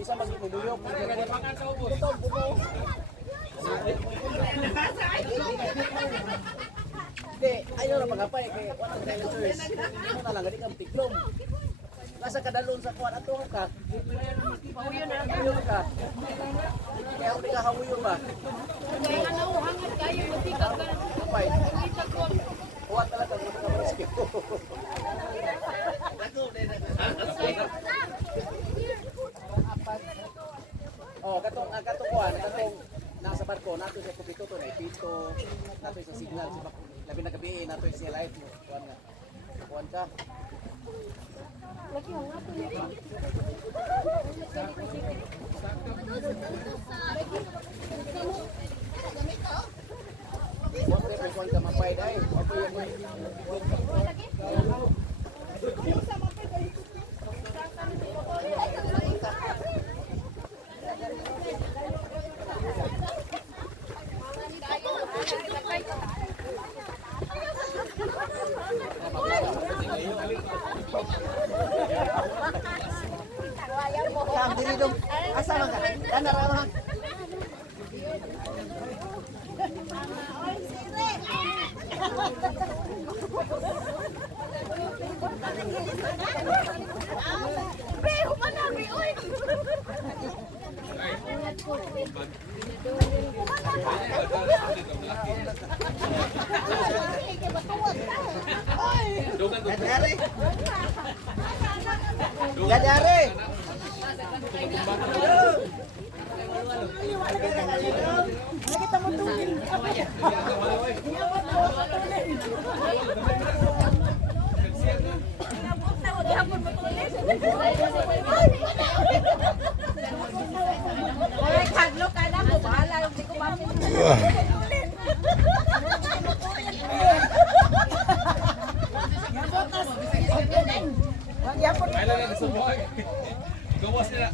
Bisa magmumuyok. Hindi, ayaw na magapay kay walang choice. Ano na lang, gani kang tiklom. Nasa kadalon sa kuwan ato ka. Hamuyon ka. Kaya hindi ka hamuyon ba? Kaya nga nauhangat kayo, matikap ka. Kapay. Kuwan talaga kung ka rescue. Oh, katong kuwan, katong nasa barko, nato sa kupito to, na ipito, nato sa signal, labi na gabi, nato sa light mo. Kuwan ka. Lagi ang ato niya. Kuwan ka mapay dai. Kam diri dong. Asa man ka? Kana ra man. Pero manami oy. Gadari. Gadari. Kita mo tuwing. Oy, kadlo ka na mo bahala, hindi ko mapit. Gawas nila.